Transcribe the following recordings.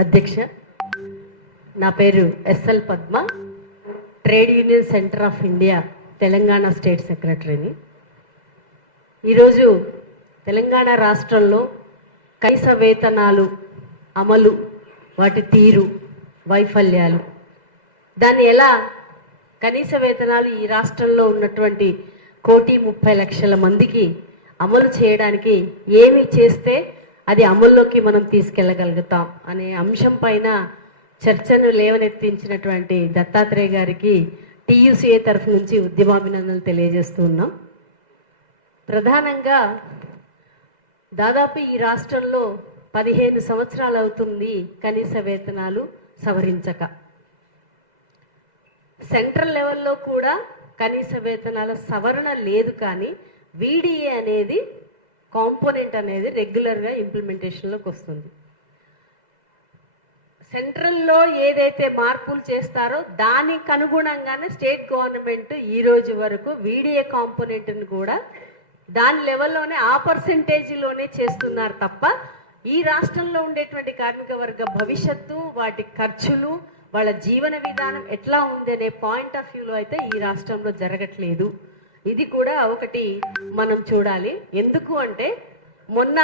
అధ్యక్ష, నా పేరు SL Padma, trade union centre of India Telangana state సెక్రటరీని. ఈరోజు తెలంగాణ రాష్ట్రంలో కనీస వేతనాలు అమలు, వాటి తీరు, వైఫల్యాలు, దాన్ని ఎలా కనీస వేతనాలు ఈ రాష్ట్రంలో ఉన్నటువంటి 1,30,00,000 మందికి అమలు చేయడానికి ఏమి చేస్తే అది అమల్లోకి మనం తీసుకెళ్ళగలుగుతాం అనే అంశం పైన చర్చను లేవనెత్తించినటువంటి దత్తాత్రేయ గారికి టీయూసీఏ తరఫు నుంచి ఉద్యమాభినందనలు తెలియజేస్తూ ఉన్నాం. ప్రధానంగా దాదాపు ఈ రాష్ట్రంలో 15 సంవత్సరాలు అవుతుంది కనీస వేతనాలు సవరించక. సెంట్రల్ లెవెల్లో కూడా కనీస వేతనాల సవరణ లేదు, కానీ వీడిఏ అనేది కాంపోనెంట్ అనేది రెగ్యులర్గా ఇంప్లిమెంటేషన్లోకి వస్తుంది. సెంట్రల్లో ఏదైతే మార్పులు చేస్తారో దానికి అనుగుణంగానే స్టేట్ గవర్నమెంట్ ఈ రోజు వరకు వీడిఏ కాంపోనెంట్ని కూడా దాని లెవెల్లోనే ఆ పర్సెంటేజ్లోనే చేస్తున్నారు తప్ప ఈ రాష్ట్రంలో ఉండేటువంటి కార్మిక వర్గ భవిష్యత్తు, వాటి ఖర్చులు, వాళ్ళ జీవన విధానం ఎట్లా ఉంది అనే పాయింట్ ఆఫ్ వ్యూలో అయితే ఈ రాష్ట్రంలో జరగట్లేదు. ఇది కూడా ఒకటి మనం చూడాలి. ఎందుకు అంటే మొన్న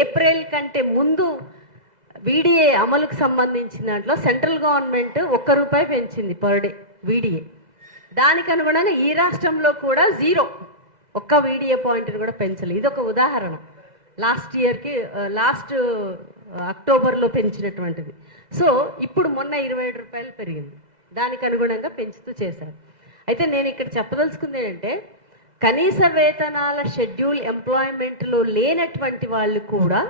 ఏప్రిల్ కంటే ముందు వీడిఏ అమలుకు సంబంధించిన దాంట్లో సెంట్రల్ గవర్నమెంట్ ₹1 పెంచింది పర్ డే వీడిఏ. దానికి అనుగుణంగా ఈ రాష్ట్రంలో కూడా 0 ఒక్క వీడిఏ పాయింట్ని కూడా పెంచలేదు. ఇది ఒక ఉదాహరణ. లాస్ట్ అక్టోబర్లో పెంచినటువంటిది. సో ఇప్పుడు మొన్న ₹27 పెరిగింది. దానికి అనుగుణంగా పెంచుతూ చేశారు. అయితే నేను ఇక్కడ చెప్పదలుచుకుంది ఏంటంటే కనీస వేతనాల షెడ్యూల్ ఎంప్లాయ్మెంట్లో లేనటువంటి వాళ్ళు కూడా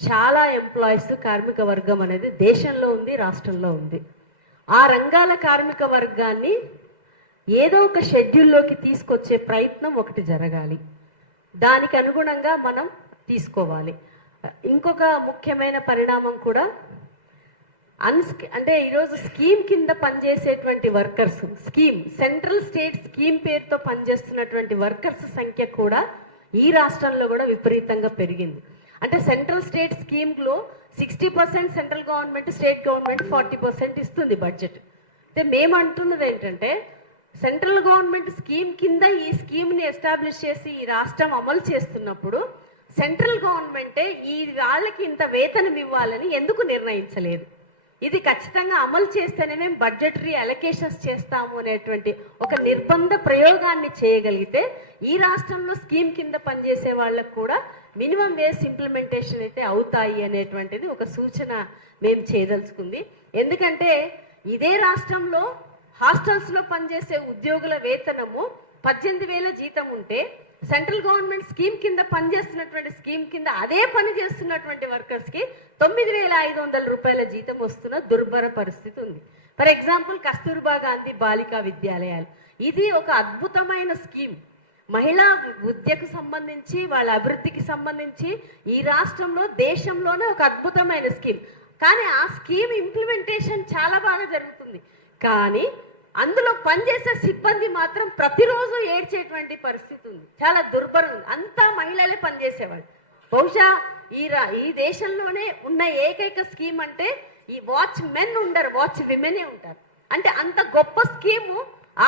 చాలా ఎంప్లాయీస్ కార్మిక వర్గం అనేది దేశంలో ఉంది, రాష్ట్రంలో ఉంది. ఆ రంగాల కార్మిక వర్గాన్ని ఏదో ఒక షెడ్యూల్లోకి తీసుకొచ్చే ప్రయత్నం ఒకటి జరగాలి. దానికి అనుగుణంగా మనం తీసుకోవాలి. ఇంకొక ముఖ్యమైన పరిణామం కూడా అంటే ఈరోజు స్కీమ్ కింద పనిచేసేటువంటి వర్కర్స్, సెంట్రల్ స్టేట్ స్కీమ్ పేరుతో పనిచేస్తున్నటువంటి వర్కర్స్ సంఖ్య కూడా ఈ రాష్ట్రంలో కూడా విపరీతంగా పెరిగింది. అంటే సెంట్రల్ స్టేట్ స్కీమ్లో 60% సెంట్రల్ గవర్నమెంట్, స్టేట్ గవర్నమెంట్ 40% ఇస్తుంది బడ్జెట్. అయితే మేము అంటున్నది ఏంటంటే సెంట్రల్ గవర్నమెంట్ స్కీమ్ కింద ఈ స్కీమ్ని ఎస్టాబ్లిష్ చేసి ఈ రాష్ట్రం అమలు చేస్తున్నప్పుడు సెంట్రల్ గవర్నమెంటే ఈ వాళ్ళకి ఇంత వేతనం ఇవ్వాలని ఎందుకు నిర్ణయించలేదు? ఇది ఖచ్చితంగా అమలు చేస్తేనే మేము బడ్జెటరీ అలొకేషన్స్ చేస్తాము అనేటువంటి ఒక నిర్బంధ ప్రయోగాన్ని చేయగలిగితే ఈ రాష్ట్రంలో స్కీమ్ కింద పనిచేసే వాళ్ళకు కూడా మినిమం వేజ్ ఇంప్లిమెంటేషన్ అయితే అవుతాయి అనేటువంటిది ఒక సూచన మేము చేయదలుచుకుంది. ఎందుకంటే ఇదే రాష్ట్రంలో హాస్టల్స్లో పనిచేసే ఉద్యోగుల వేతనము 18,000 జీతం ఉంటే సెంట్రల్ గవర్నమెంట్ స్కీమ్ కింద పనిచేస్తున్నటువంటి స్కీమ్ కింద అదే పని చేస్తున్నటువంటి వర్కర్స్కి 9,500 రూపాయల జీతం వస్తున్న దుర్భర పరిస్థితి ఉంది. ఫర్ ఎగ్జాంపుల్ కస్తూర్బా గాంధీ బాలికా విద్యాలయాలు, ఇది ఒక అద్భుతమైన స్కీమ్. మహిళా విద్యకు సంబంధించి, వాళ్ళ అభివృద్ధికి సంబంధించి ఈ రాష్ట్రంలో, దేశంలోనే ఒక అద్భుతమైన స్కీమ్. కానీ ఆ స్కీమ్ ఇంప్లిమెంటేషన్ చాలా బాగా జరుగుతుంది. కానీ అందులో పనిచేసే సిబ్బంది మాత్రం ప్రతిరోజు ఏడ్చేటువంటి పరిస్థితి ఉంది. చాలా దుర్భరం. అంతా మహిళలే పనిచేసేవాళ్ళు. బహుశా ఈ దేశంలోనే ఉన్న ఏకైక స్కీమ్ అంటే ఈ వాచ్ మెన్ ఉండరు, వాచ్ విమెనే ఉంటారు. అంటే అంత గొప్ప స్కీము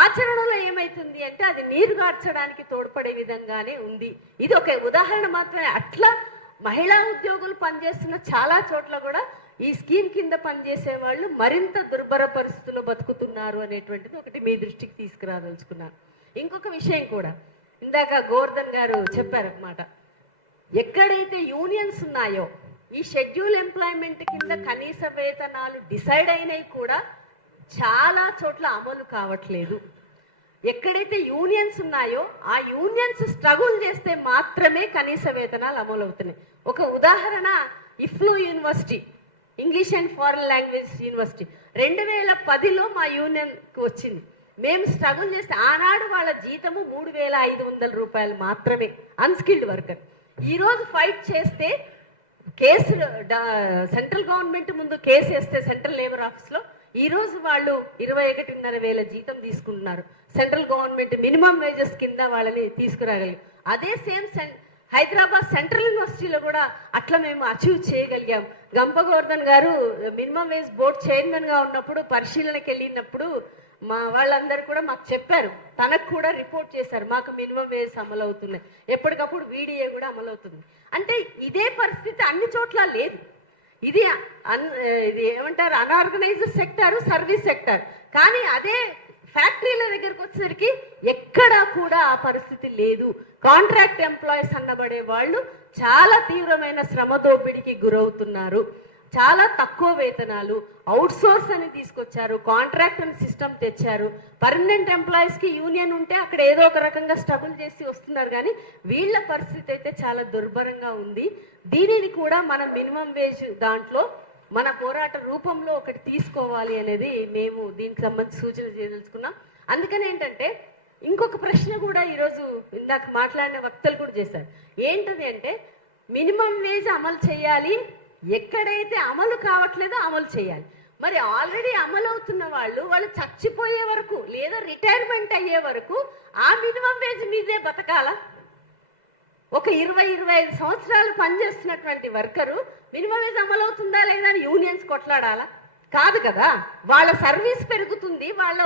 ఆచరణలో ఏమైతుంది అంటే అది నీరు గార్చడానికి తోడ్పడే విధంగానే ఉంది. ఇది ఒక ఉదాహరణ మాత్రమే. అట్లా మహిళా ఉద్యోగులు పనిచేస్తున్న చాలా చోట్ల కూడా ఈ స్కీమ్ కింద పనిచేసే వాళ్ళు మరింత దుర్భర పరిస్థితుల్లో బతుకుతున్నారు అనేటువంటిది ఒకటి మీ దృష్టికి తీసుకురాదలుచుకున్నాను. ఇంకొక విషయం కూడా ఇందాక గోవర్ధన్ గారు చెప్పారన్నమాట. ఎక్కడైతే యూనియన్స్ ఉన్నాయో ఈ షెడ్యూల్ ఎంప్లాయ్మెంట్ కింద కనీస వేతనాలు డిసైడ్ అయినవి కూడా చాలా చోట్ల అమలు కావట్లేదు. ఎక్కడైతే యూనియన్స్ ఉన్నాయో ఆ యూనియన్స్ స్ట్రగుల్ చేస్తే మాత్రమే కనీస వేతనాలు అమలు అవుతున్నాయి. ఒక ఉదాహరణ, EFLU university, English and foreign language university 2010లో మా యూనియన్కి వచ్చింది. మేము స్ట్రగుల్ చేస్తే ఆనాడు వాళ్ళ జీతము 3,500 రూపాయలు మాత్రమే, అన్స్కిల్డ్ వర్కర్. ఈరోజు ఫైట్ చేస్తే కేసు సెంట్రల్ గవర్నమెంట్ ముందు కేసు వేస్తే సెంట్రల్ లేబర్ ఆఫీస్లో ఈరోజు వాళ్ళు 21,500 జీతం తీసుకుంటున్నారు. సెంట్రల్ గవర్నమెంట్ మినిమం వేజెస్ కింద వాళ్ళని తీసుకురాగలిగారు. అదే సేమ్ హైదరాబాద్ సెంట్రల్ యూనివర్సిటీలో కూడా అట్లా మేము అచీవ్ చేయగలిగాం. గంప గోవర్ధన్ గారు మినిమం వేజ్ బోర్డ్ చైర్మన్ గా ఉన్నప్పుడు పరిశీలనకి వెళ్ళినప్పుడు మా వాళ్ళందరూ కూడా మాకు చెప్పారు, తనకు కూడా రిపోర్ట్ చేశారు, మాకు మినిమం వేజ్ అమలు అవుతున్నాయి, ఎప్పటికప్పుడు వీడిఏ కూడా అమలు అవుతుంది. అంటే ఇదే పరిస్థితి అన్ని చోట్ల లేదు. ఇది ఇది ఏమంటారు, అన్ఆర్గనైజ్డ్ సెక్టార్, సర్వీస్ సెక్టార్. కానీ అదే ఫ్యాక్టరీల దగ్గరకు వచ్చేసరికి ఎక్కడా కూడా ఆ పరిస్థితి లేదు. కాంట్రాక్ట్ ఎంప్లాయీస్ అన్నబడే వాళ్ళు చాలా తీవ్రమైన శ్రమ దోపిడీకి గురవుతున్నారు. చాలా తక్కువ వేతనాలు, అవుట్ సోర్స్ అని తీసుకొచ్చారు, కాంట్రాక్ట్ అని సిస్టమ్ తెచ్చారు. పర్మనెంట్ ఎంప్లాయీస్ కి యూనియన్ ఉంటే అక్కడ ఏదో ఒక రకంగా స్ట్రగుల్ చేసి వస్తున్నారు. కానీ వీళ్ళ పరిస్థితి అయితే చాలా దుర్భరంగా ఉంది. దీనిని కూడా మనం మినిమం వేజ్ దాంట్లో మన పోరాట రూపంలో ఒకటి తీసుకోవాలి అనేది మేము దీనికి సంబంధించి సూచన చేయదలుచుకున్నాం. అందుకని ఏంటంటే ఇంకొక ప్రశ్న కూడా ఈరోజు ఇందాక మాట్లాడిన వక్తలు కూడా చేశారు. ఏంటది అంటే మినిమం వేజ్ అమలు చేయాలి, ఎక్కడైతే అమలు కావట్లేదో అమలు చేయాలి. మరి ఆల్రెడీ అమలు అవుతున్న వాళ్ళు చచ్చిపోయే వరకు లేదా రిటైర్మెంట్ అయ్యే వరకు ఆ మినిమం వేజ్ మీదే బతకాలా? ఒక 20-25 సంవత్సరాలు పనిచేస్తున్నటువంటి వర్కరు మినిమం వేజ్ అమలు అవుతుందా లేదా అని యూనియన్స్ కొట్లాడాలా? కాదు కదా. వాళ్ళ సర్వీస్ పెరుగుతుంది, వాళ్ళ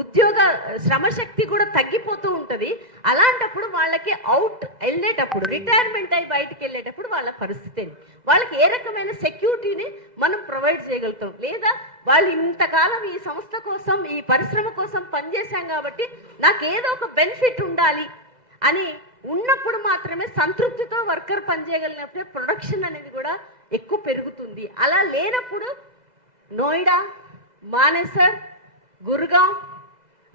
ఉద్యోగ శ్రమశక్తి కూడా తగ్గిపోతూ ఉంటుంది. అలాంటప్పుడు వాళ్ళకి అవుట్ వెళ్ళేటప్పుడు, రిటైర్మెంట్ అయి బయటికి వెళ్ళేటప్పుడు వాళ్ళ పరిస్థితి వాళ్ళకి ఏ రకమైన సెక్యూరిటీని మనం ప్రొవైడ్ చేయగలుగుతాం? లేదా వాళ్ళు ఇంతకాలం ఈ సంస్థ కోసం, ఈ పరిశ్రమ కోసం పనిచేశాం కాబట్టి నాకు ఏదో ఒక బెనిఫిట్ ఉండాలి అని ఉన్నప్పుడు మాత్రమే సంతృప్తితో వర్కర్ పనిచేయగలిగినప్పుడే ప్రొడక్షన్ అనేది కూడా ఎక్కువ పెరుగుతుంది. అలా లేనప్పుడు నోయిడా, మానేసర్, గుర్గావ్,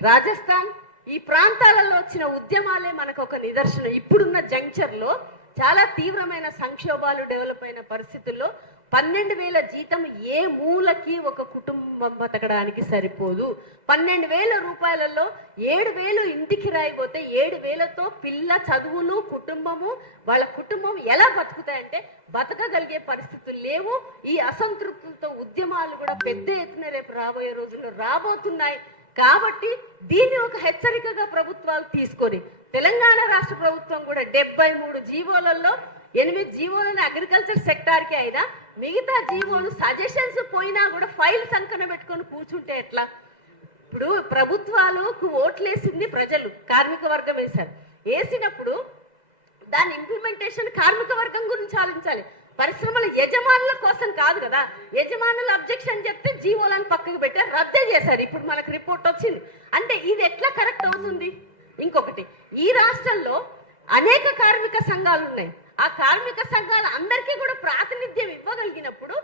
రాజస్థాన్ ఈ ప్రాంతాలలో వచ్చిన ఉద్యమాలే మనకు ఒక నిదర్శనం. ఇప్పుడున్న జంక్చర్లో చాలా తీవ్రమైన సంక్షోభాలు డెవలప్ అయిన పరిస్థితుల్లో 12,000 జీతం ఏ మూలకి ఒక కుటుంబం బతకడానికి సరిపోదు. 12,000 రూపాయలలో 7,000 ఇంటికి రాయిపోతే 7,000తో పిల్ల చదువులు, కుటుంబము, వాళ్ళ కుటుంబం ఎలా బతుకుతాయంటే బతకగలిగే పరిస్థితులు లేవు. ఈ అసంతృప్తులతో ఉద్యమాలు కూడా పెద్ద ఎత్తున రేపు రాబోయే రోజుల్లో రాబోతున్నాయి. కాబట్టి దీన్ని ఒక హెచ్చరికగా ప్రభుత్వాలు తీసుకొని, తెలంగాణ రాష్ట్ర ప్రభుత్వం కూడా 73 జీవోలలో 8 జీవోలను అగ్రికల్చర్ సెక్టార్ కి అయినా మిగతా జీవోలు సజెషన్స్ పోయినా కూడా ఫైల్ సంకన పెట్టుకొని కూర్చుంటే ఎట్లా? ఇప్పుడు ప్రభుత్వాలకు ఓట్లేసింది ప్రజలు, కార్మిక వర్గం వేశారు. వేసినప్పుడు దాని ఇంప్లిమెంటేషన్ కార్మిక వర్గం గురించి ఆలోచించాలి, పరిశ్రమల యజమానుల కోసం కాదు కదా. యజమానుల అబ్జెక్షన్ చెప్తే జీవోలను పక్కకు పెట్టారు, రద్దే చేశారు. ఇప్పుడు మనకు రిపోర్ట్ వచ్చింది. అంటే ఇది ఎట్లా కరెక్ట్ అవుతుంది? ఇంకొకటి, ఈ రాష్ట్రంలో అనేక కార్మిక సంఘాలు ఉన్నాయి. ఆ కార్మిక సంఘాలు అందరికీ కూడా ప్రాతినిధ్యం ఇవ్వగలిగినప్పుడు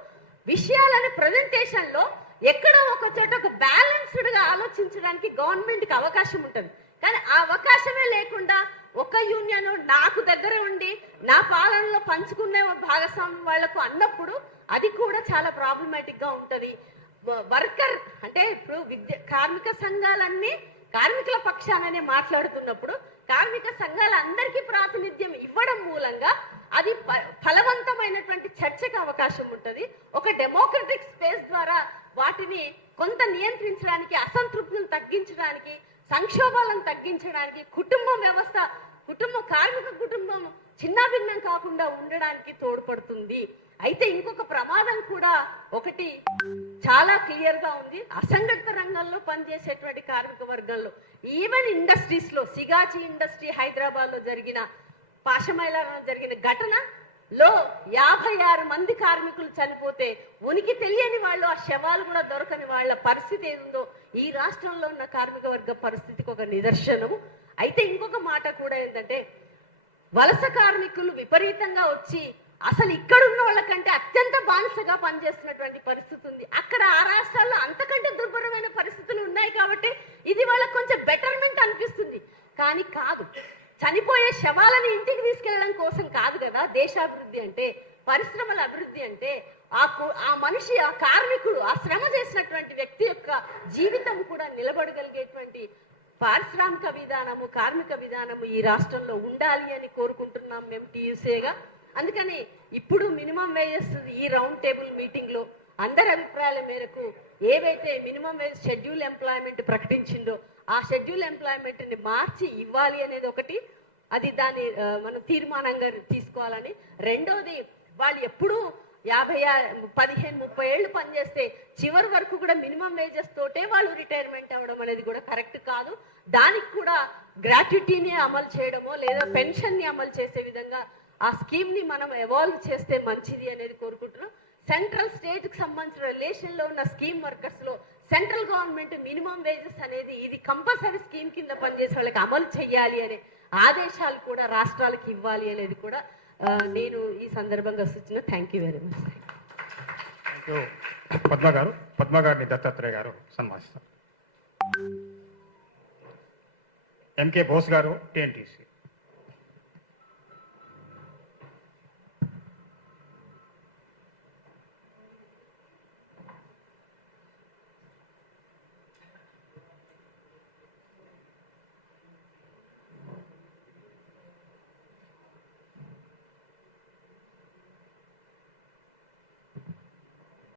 విషయాలని ప్రజెంటేషన్ లో ఎక్కడో ఒక చోట ఒక బ్యాలెన్స్డ్ గా ఆలోచించడానికి గవర్నమెంట్ కి అవకాశం ఉంటుంది. కానీ ఆ అవకాశమే లేకుండా ఒక యూనియన్ నాకు దగ్గర ఉండి నా పాలనలో పంచుకునే భాగస్వామ్యం వాళ్లకు అన్నప్పుడు అది కూడా చాలా ప్రాబ్లమాటిక్ గా ఉంటది. వర్కర్ అంటే ఇప్పుడు కార్మిక సంఘాలన్నీ కార్మికుల పక్షాననే మాట్లాడుతున్నప్పుడు కార్మిక సంఘాలందరికీ ప్రాతినిధ్యం ఇవ్వడం మూలంగా అది ఫలవంతమైనటువంటి చర్చకు అవకాశం ఉంటుంది. ఒక డెమోక్రటిక్ స్పేస్ ద్వారా వాటిని కొంత నియంత్రించడానికి, అసంతృప్తులను తగ్గించడానికి, సంక్షోభాలను తగ్గించడానికి, కుటుంబం వ్యవస్థ, కార్మిక కుటుంబం చిన్నాభిన్నం కాకుండా ఉండడానికి తోడ్పడుతుంది. అయితే ఇంకొక ప్రమాదం కూడా ఒకటి చాలా క్లియర్ గా ఉంది. అసంఘటిత రంగంలో పనిచేసేటువంటి కార్మిక వర్గంలో, ఈవెన్ ఇండస్ట్రీస్ లో, సిగాచి ఇండస్ట్రీ హైదరాబాద్ లో జరిగిన, పాషమైలాలో జరిగిన ఘటనలో 56 మంది కార్మికులు చనిపోతే ఉనికి తెలియని వాళ్ళు, ఆ శవాలు కూడా దొరకని వాళ్ళ పరిస్థితి ఏముందో ఈ రాష్ట్రంలో ఉన్న కార్మిక వర్గ పరిస్థితికి ఒక నిదర్శనము. అయితే ఇంకొక మాట కూడా ఏంటంటే, వలస కార్మికులు విపరీతంగా వచ్చి అసలు ఇక్కడ ఉన్న వాళ్ళకంటే అత్యంత బానిసగా పనిచేస్తున్నటువంటి పరిస్థితి ఉంది. అక్కడ ఆ రాష్ట్రాల్లో అంతకంటే దుర్భరమైన పరిస్థితులు ఉన్నాయి కాబట్టి ఇది వాళ్ళకి కొంచెం బెటర్మెంట్ అనిపిస్తుంది. కానీ కాదు, చనిపోయే శవాలని ఇంటికి తీసుకెళ్లడం కోసం కాదు కదా దేశాభివృద్ధి అంటే, పరిశ్రమల అభివృద్ధి అంటే. ఆ మనిషి, ఆ కార్మికుడు, ఆ శ్రమ చేసినటువంటి వ్యక్తి యొక్క జీవితం కూడా నిలబడగలిగేటువంటి పారిశ్రామిక విధానము, కార్మిక విధానము ఈ రాష్ట్రంలో ఉండాలి అని కోరుకుంటున్నాం మేము టీయూసీగా. అందుకని ఇప్పుడు మినిమం వేజెస్ ఈ రౌండ్ టేబుల్ మీటింగ్ లో అందరి అభిప్రాయాల మేరకు ఏవైతే మినిమం వేజ్ షెడ్యూల్ ఎంప్లాయ్మెంట్ ప్రకటించిందో ఆ షెడ్యూల్ ఎంప్లాయ్మెంట్ ని మార్చి ఇవ్వాలి అనేది ఒకటి, అది దాన్ని మనం తీర్మానంగా తీసుకోవాలని. రెండోది, వాళ్ళు ఎప్పుడూ 15-30 ఏళ్ళు పనిచేస్తే చివరి వరకు కూడా మినిమం వేజెస్ తోటే వాళ్ళు రిటైర్మెంట్ అవ్వడం అనేది కూడా కరెక్ట్ కాదు. దానికి కూడా గ్రాట్యుటీని అమలు చేయడమో లేదా పెన్షన్ ని అమలు చేసే విధంగా ఆ స్కీమ్ ని మనం ఎవాల్వ్ చేస్తే మంచిది అనేది కోరుకుంటున్నాం. సెంట్రల్ స్టేట్ కి సంబంధించిన రిలేషన్ లో ఉన్న స్కీమ్ వర్కర్స్ లో సెంట్రల్ గవర్నమెంట్ మినిమం వేజెస్ అనేది ఇది కంపల్సరీ స్కీమ్ కింద పనిచేసే వాళ్ళకి అమలు చేయాలి అనే ఆదేశాలు కూడా రాష్ట్రాలకు ఇవ్వాలి అనేది కూడా నేను ఈ సందర్భంగా సూచన. Thank you very much. Padma గారిని దత్తాత్రేయ గారు సన్మానిస్తారు. ఎంకే బోస్ గారు, టిఎన్టీసీ.